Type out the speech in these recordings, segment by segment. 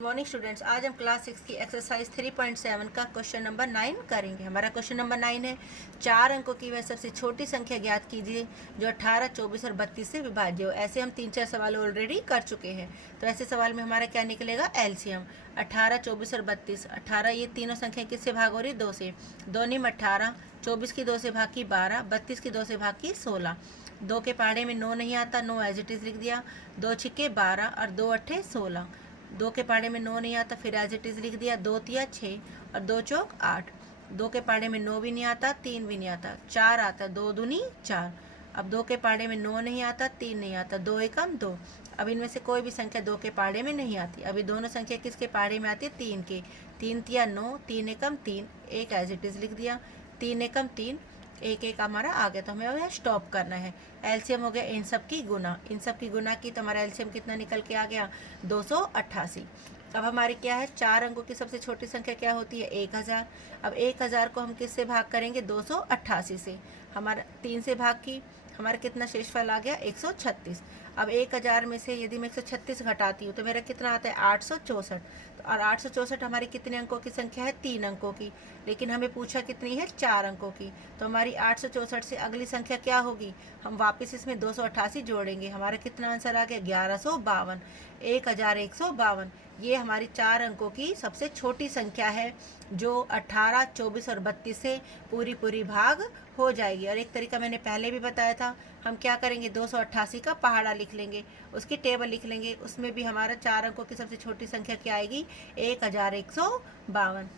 Morning students, आज हम class 6 की एक्सरसाइज 3.7 का क्वेश्चन नंबर 9 करेंगे। हमारा क्वेश्चन नंबर 9 है, 4 अंकों की वह सबसे छोटी संख्या ज्ञात कीजिए जो 18, 24 और 32 से विभाज्य हो। ऐसे हम 3-4 सवाल ऑलरेडी कर चुके हैं। तो ऐसे सवाल में हमारा क्या निकलेगा? एलसीएम 18, 24 और 32। 18 ये तीनों संख्या किससे भाग हो रही? 2 से। 2 निम 18, 24 की 2 से भाग की 12, 32 की 2 से भाग की 16। 2 के पहाड़े में 9 नहीं आता, 9 एज इट इज़ लिख दिया। 2 छिक्के 12 और 2 अट्ठे 16। 2 के पहाड़े में 9 नहीं आता, फिर एज इट इज़ लिख दिया। 2 तिया 6 और 2 चौक 8। 2 के पहाड़े में 9 भी नहीं आता, 3 भी नहीं आता, 4 आता, 2 दूनी 4। अब 2 के पहाड़े में 9 नहीं आता, 3 नहीं आता, 2 एकम 2। अब इनमें से कोई भी संख्या 2 के पहाड़े में नहीं आती। अभी दोनों संख्या किसके पहाड़े में आती है? 3 के। 3 तिया 9, 3 एकम 3, एक एज इट इज़ लिख दिया। 3 एकम 3, एक एक हमारा आ गया, तो हमें अब स्टॉप करना है। एलसीएम हो गया इन सब की गुना, इन सब की गुना की, तो हमारा एलसीएम कितना निकल के आ गया? 288। अब हमारी क्या है? 4 अंकों की सबसे छोटी संख्या क्या होती है? 1000। अब 1000 को हम किससे भाग करेंगे? 288 से। हमारा 3 से भाग की, हमारा कितना शेषफल आ गया? 136। अब 1000 में से यदि मैं 136 घटाती हूँ तो मेरा कितना आता है? 864। तो और 864 हमारी कितने अंकों की संख्या है? 3 अंकों की। लेकिन हमें पूछा कितनी है? 4 अंकों की। तो हमारी 864 से अगली संख्या क्या होगी? हम वापस इसमें 288 जोड़ेंगे। हमारा कितना आंसर आ गया? 1152। 1152 ये हमारी 4 अंकों की सबसे छोटी संख्या है जो 18, 24 और 32 से पूरी भाग हो जाएगी। और एक तरीका मैंने पहले भी बताया था, हम क्या करेंगे? 288 का पहाड़ा लिख लेंगे, उसकी टेबल लिख लेंगे, उसमें भी हमारा 4 अंकों की सबसे छोटी संख्या क्या आएगी? 1152।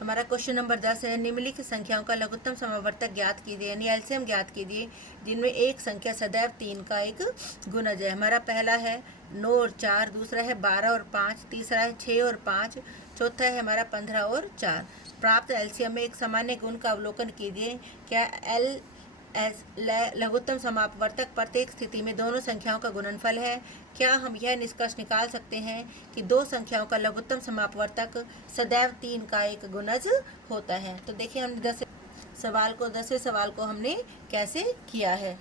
हमारा क्वेश्चन नंबर 10 है, निम्नलिखित संख्याओं का लघुत्तम समावर्तक ज्ञात कीजिए, यानी एलसीएम ज्ञात कीजिए जिनमें एक संख्या सदैव 3 का एक गुणज है। हमारा पहला है 9 और 4, दूसरा है 12 और 5, तीसरा है 6 और 5, चौथा है हमारा 15 और 4। प्राप्त एलसीएम में एक सामान्य गुण का अवलोकन कीजिए। क्या एल लघुत्तम समापवर्तक प्रत्येक स्थिति में दोनों संख्याओं का गुणनफल है? क्या हम यह निष्कर्ष निकाल सकते हैं कि दो संख्याओं का लघुत्तम समापवर्तक सदैव 3 का एक गुणज होता है? तो देखिए, हम 10वें सवाल को हमने कैसे किया है।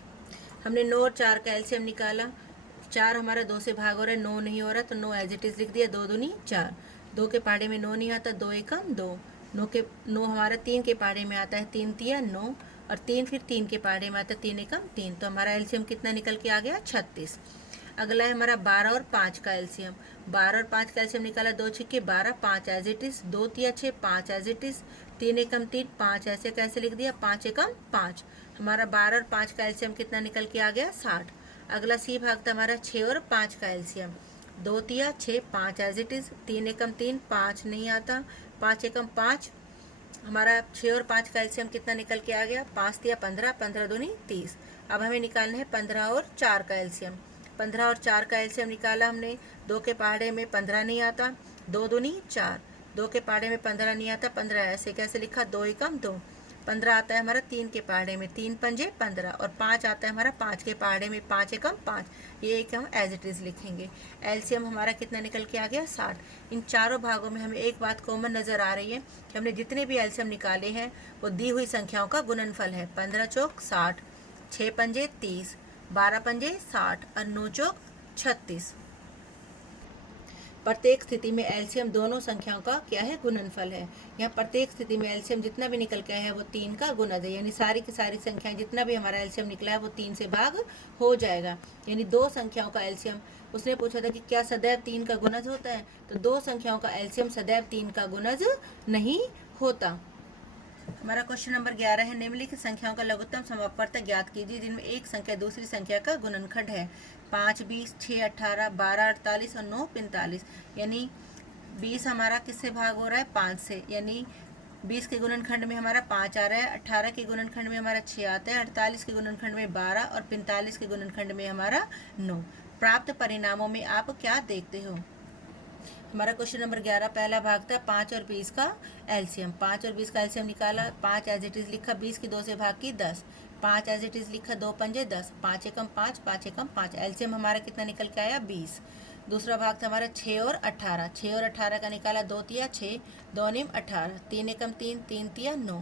हमने 9 और 4 का एलसीएम निकाला। 4 हमारा 2 से भाग हो रहा है, 9 नहीं हो रहा, तो 9 एज इट इज लिख दिया। 2 दूनी 4। 2 के पहाड़े में 9 नहीं आता, 2 एकम 2। 9 हमारा 3 के पहाड़े में आता है, 3 तिया 9 और 3 फिर 3 के पहाड़े में आता है, 3 एकम 3। तो हमारा एलसीएम कितना निकल के आ गया? 36। अगला है हमारा 12 और 5 का एलसीएम। 12 और 5 का एलसीएम निकाला। 2 छिक्के 12, 5 एज इट इज, 2 तिया 6, 5 एज इट इज, 3 एकम 3, 5 ऐसे कैसे लिख दिया? 5 एकम 5। हमारा 12 और 5 का एलसीएम कितना निकल के आ गया? 60। अगला सी भाग था हमारा 6 और 5 का एलसीएम। 2 तिया 6, 5 एज इट इज, 3 एकम 3, 5 नहीं आता, 5 एकम 5। हमारा 6 और 5 का एलसीएम कितना निकल के आ गया? 5 तिया 15, 15 दूनी 30। अब हमें निकालना है 15 और 4 का एलसीएम। 15 और 4 का एलसीएम निकाला हमने। 2 के पहाड़े में 15 नहीं आता, 2 दूनी 4। 2 के पहाड़े में 15 नहीं आता, 15 ऐसे कैसे लिखा? 2 एकम 2। 15 आता है हमारा 3 के पहाड़े में, 3 पंजे 15, और 5 आता है हमारा 5 के पहाड़े में, 5 एकम 5। ये एक हम एज इट इज़ लिखेंगे। एलसीएम हमारा कितना निकल के आ गया? 60। इन चारों भागों में हमें एक बात कॉमन नज़र आ रही है कि हमने जितने भी एलसीएम निकाले हैं वो दी हुई संख्याओं का गुणनफल है। 15 चौक 60, 6 पंजे 30, 12 पंजे 60 और 9 चौक 36। प्रत्येक स्थिति में एलसीएम दोनों संख्याओं का क्या है? गुणनफल है। यहाँ प्रत्येक स्थिति में एलसीएम जितना भी निकल के आया है वो 3 का गुणज है, यानी सारी की सारी संख्याएं जितना भी हमारा एलसीएम निकला है वो 3 से भाग हो जाएगा। यानी दो संख्याओं का एलसीएम, उसने पूछा था कि क्या सदैव 3 का गुणज होता है, तो दो संख्याओं का एलसीएम सदैव 3 का गुणज नहीं होता। हमारा क्वेश्चन नंबर 11 है, निम्नलिखित संख्याओं का लघुत्तम समापवर्तक ज्ञात कीजिए जिनमें एक संख्या दूसरी संख्या का गुणनखंड है। 5 20, 6 18, 12 48 और 9 45। यानी 20 हमारा किससे भाग हो रहा है? 5 से। यानी 20 के गुणनखंड में हमारा 5 आ रहा है, 18 के गुणनखंड में हमारा 6 आता है, 48 के गुणनखंड में 12 और 45 के गुणनखंड में हमारा 9। प्राप्त परिणामों में आप क्या देखते हो? हमारा क्वेश्चन नंबर 11 पहला भाग था 5 और 20 का एलसीएम। 5 और 20 का एलसीएम निकाला। 5 एज इट इज लिखा, 20 की 2 से भाग की 10, 5 एज इट इज लिखा, 2 पंजे 10, 5 एकम 5, 5 एकम 5। एलसीएम हमारा कितना निकल के आया? 20। दूसरा भाग था हमारा 6 और 18। 6 और 18 का निकाला। 2 तिया 6, 2 निम 18, 3 एकम 3, 3 तिया 9,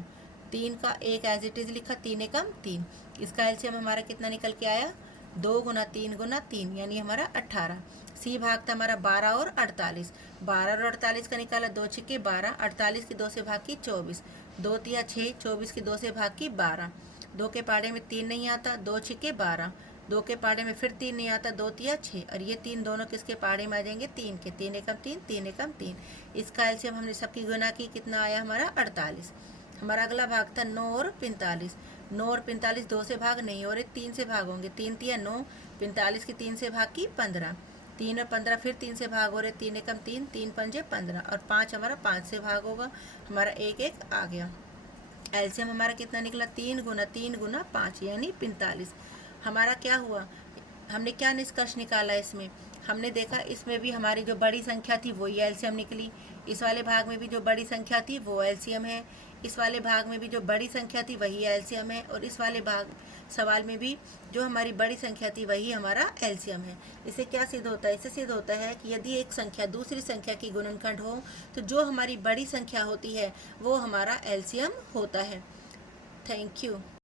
3 का 1 एज इट इज लिखा, 3 एकम 3। इसका एलसीएम हमारा कितना निकल के आया? 2 गुना 3 गुना 3, यानी हमारा 18। सी भाग था हमारा 12 और 48, 12 और 48 का निकाला, 2 छिक्के 12, 48 की 2 से भाग की 24, 2 तिया 6, 24 की 2 से भाग की 12, 2 के पाड़े में 3 नहीं आता, 2 छिक्के 12, 2 के पाड़े में फिर 3 नहीं आता, 2 तिया 6, और ये 3 दोनों किसके पाड़े में आ जाएंगे, 3 के, 3 एकम 3, 3 एकम 3। इसका एलसीएम हमने सबकी गुना की, कितना आया हमारा 48। हमारा अगला भाग था 9 और 45, 9 और 45 2 से भाग नहीं हो रहे, 3 से भाग होंगे, 3 तिया 9, 45 की 3 से भाग की 15, 3 और 15 फिर 3 से भाग हो रहे, 3 एकम 3, 3 पंजे 15, और 5 हमारा 5 से भाग होगा, हमारा 1 1 आ गया। एलसीएम हमारा कितना निकला, 3 गुना 5 यानी 45। हमारा क्या हुआ, हमने क्या निष्कर्ष निकाला इसमें, हमने देखा इसमें भी हमारी जो बड़ी संख्या थी वही एलसीएम निकली, इस वाले भाग में भी जो बड़ी संख्या थी वो एलसीएम है, इस वाले भाग में भी जो बड़ी संख्या थी वही एलसीएम है, और इस वाले भाग सवाल में भी जो हमारी बड़ी संख्या थी वही हमारा एलसीएम है। इससे क्या सिद्ध होता है, इससे सिद्ध होता है कि यदि एक संख्या दूसरी संख्या की गुणनखंड हो तो जो हमारी बड़ी संख्या होती है वो हमारा एलसीएम होता है। Thank you.